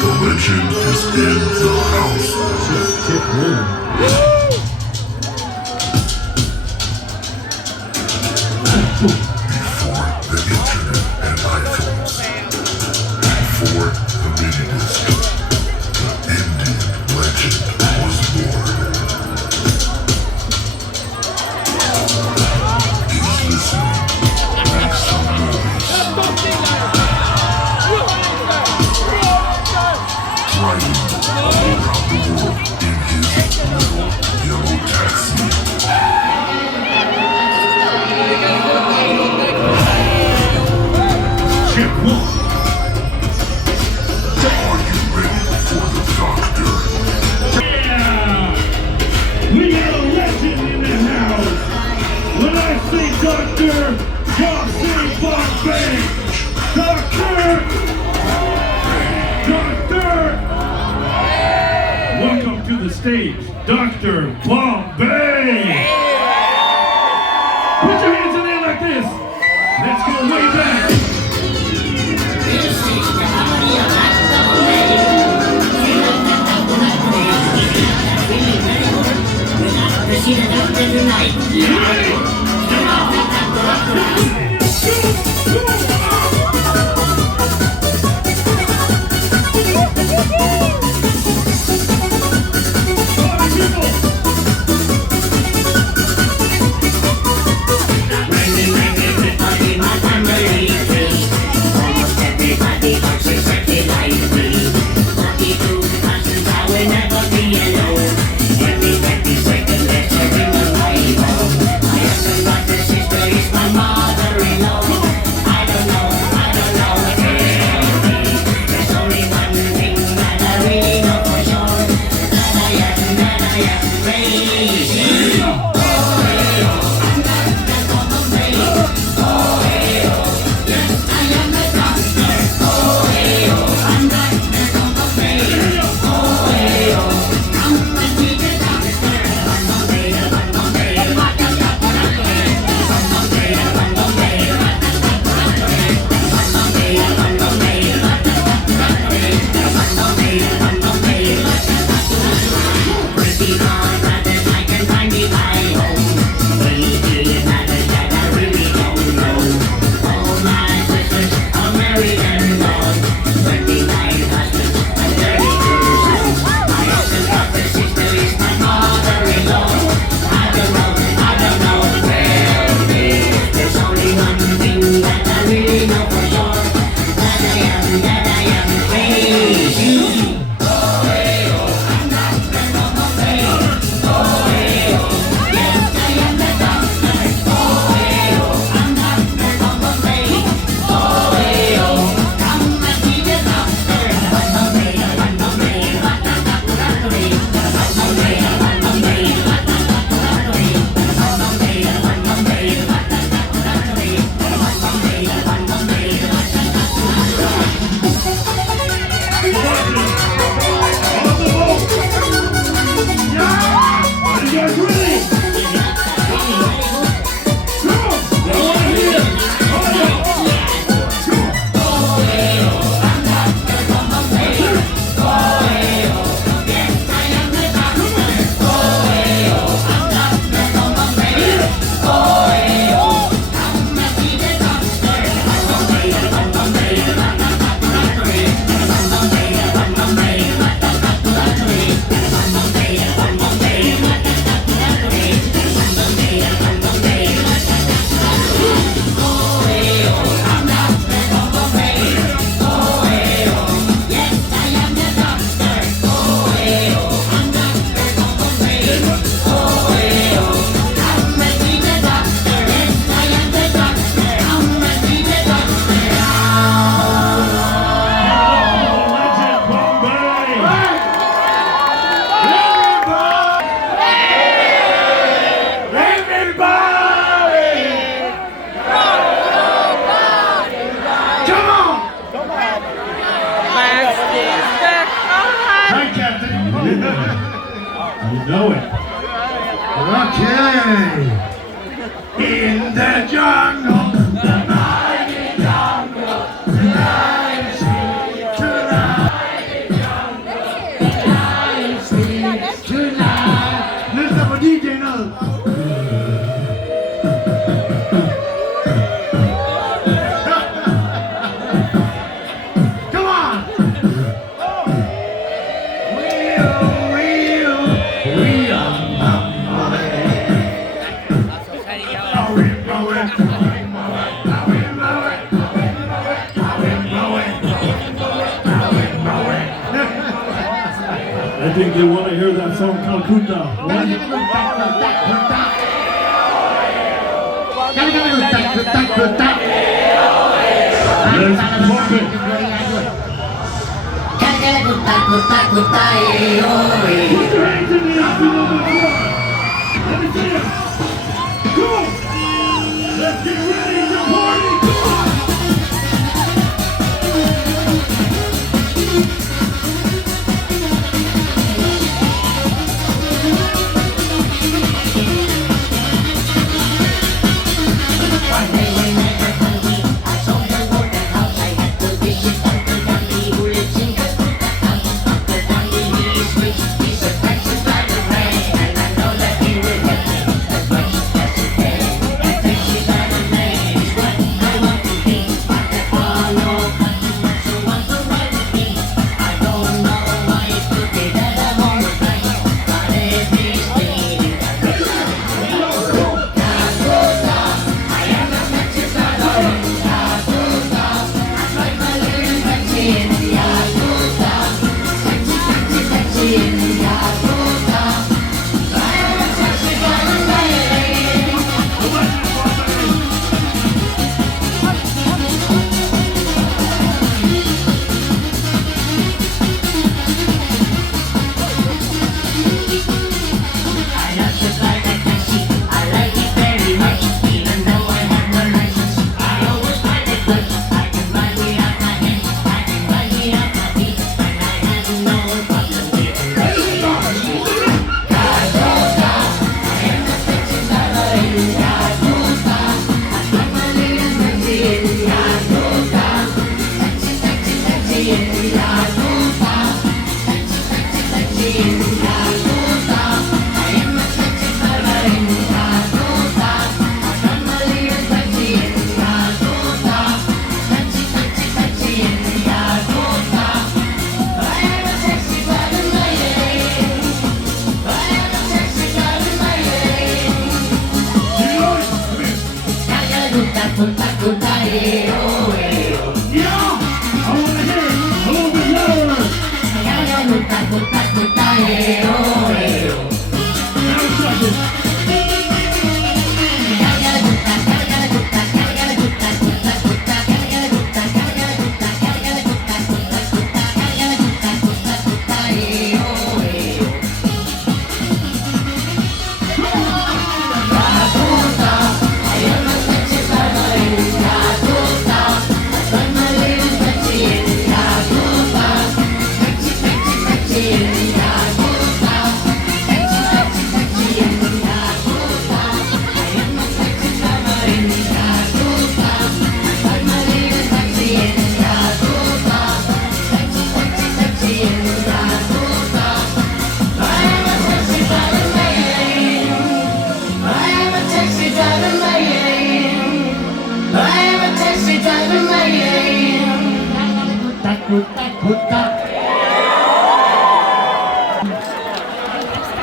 The legend is in the house. Before the internet and iPhones, before the mini disc, the Indian legend was born. He's listening. Make some noise. Driving all around the world in his little yellow taxi. Check one. Are you ready for the doctor? Yeah! We got a legend in the house! When I say doctor, y'all say Bombay! Doctor! Doctor! Welcome to the stage, Dr. Bombay! Put your hands in the air like this! Let's go way back! know it. Okay. In the jungle, the mighty jungle, tonight, tonight. they want to hear that song Calcutta. Let's pump it. Put your hands in the afternoon before. Let me see it. Come on. Let's get ready to party. Come on.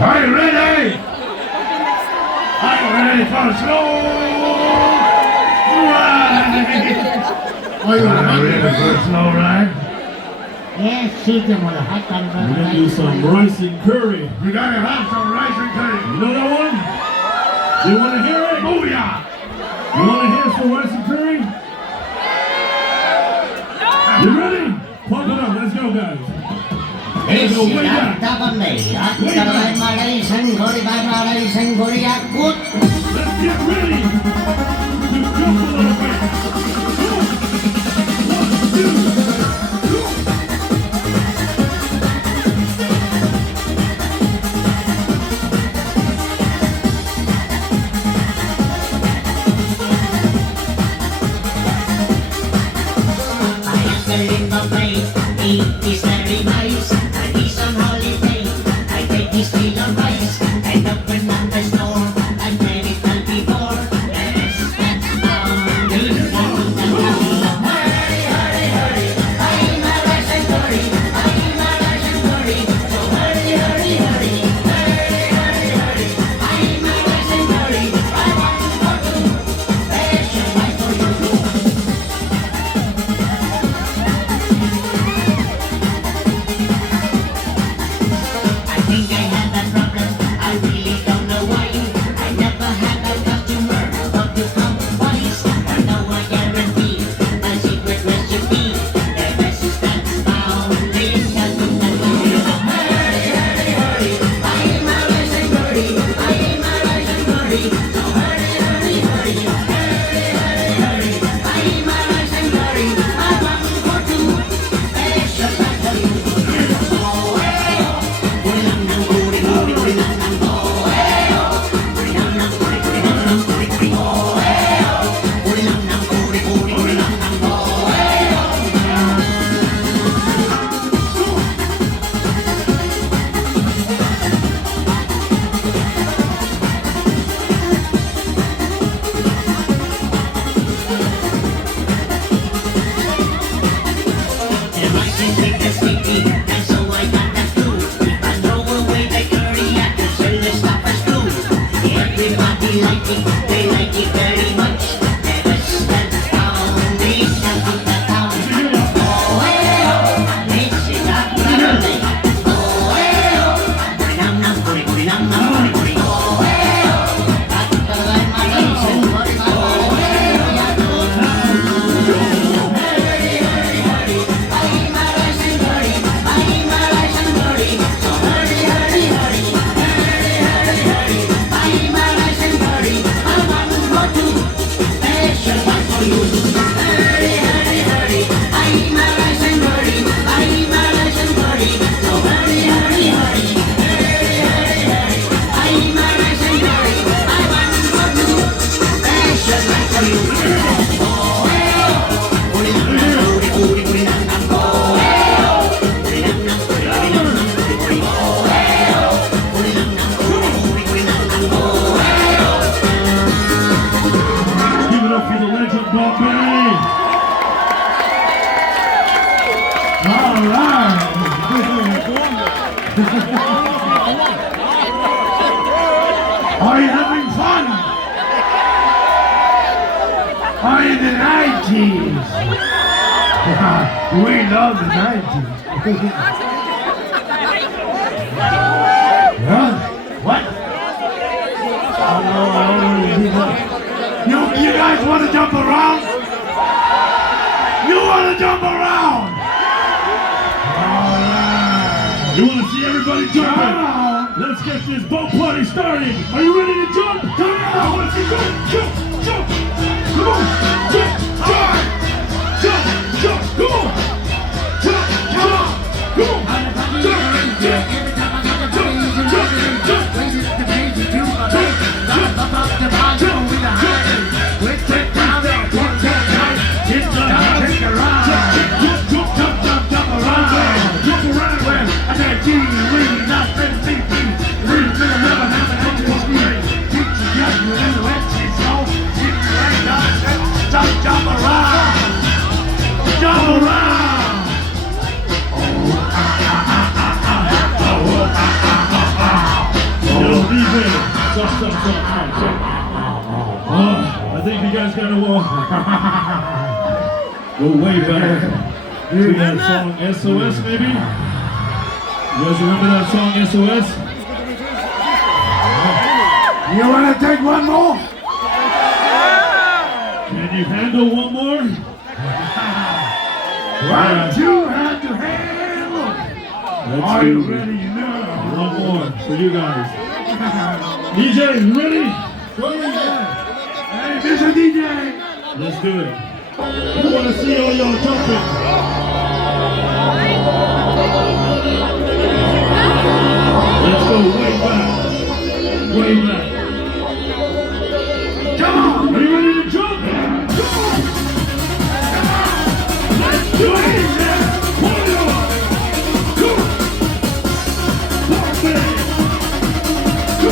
Are you ready? Are you ready for a slow ride? Are you ready for a slow ride? Yes, she can want to hot dog. We're gonna do some rice and curry. You gotta have some rice and curry. You know that one? You wanna hear it? Booyah! You wanna hear some rice and curry? You ready? Pump it up, let's go guys. Let's go way back. Let's get ready to jump a little bit. 1, 2, in Bombay, it is very nice. And he's on holiday. I take this meal of rice and open up the store and let it all before. Yes, that's down. Hurry, hurry, hurry. I'm a rice and curry. I'm a rice and curry. So hurry, hurry, hurry. Hurry, hurry, hurry. I'm a rice and curry. I want for two. Special rice for you. ready? All right. Are you having fun? Are you in the 90s? We love the 90s. Huh? What? You guys want to jump around? You want to jump around? Alright. You want to see everybody jumping? Let's get this boat party started. Are you ready to jump? Come on, let's get going. Jump, jump. Come on, jump, jump, jump, jump. Come on, jump, jump, come on, jump, jump, jump, I think you guys gotta walk. Go way back to that song SOS, maybe? You guys remember that song SOS? You wanna take one more? Can you handle one more? One, two, hand to handle. Are you ready now? One more for you guys. DJ, you ready? Hey, Mr. DJ! Let's do it. We want to see all y'all jumping. Let's go way back. Way back. Come on! Are you ready to jump? Come on! Come on! Let's do it! One more! Go! Bombay! Go!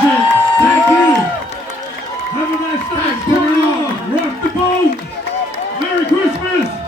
Sergeant. Thank you. Have a nice night. Party on. Rock the boat. Merry Christmas.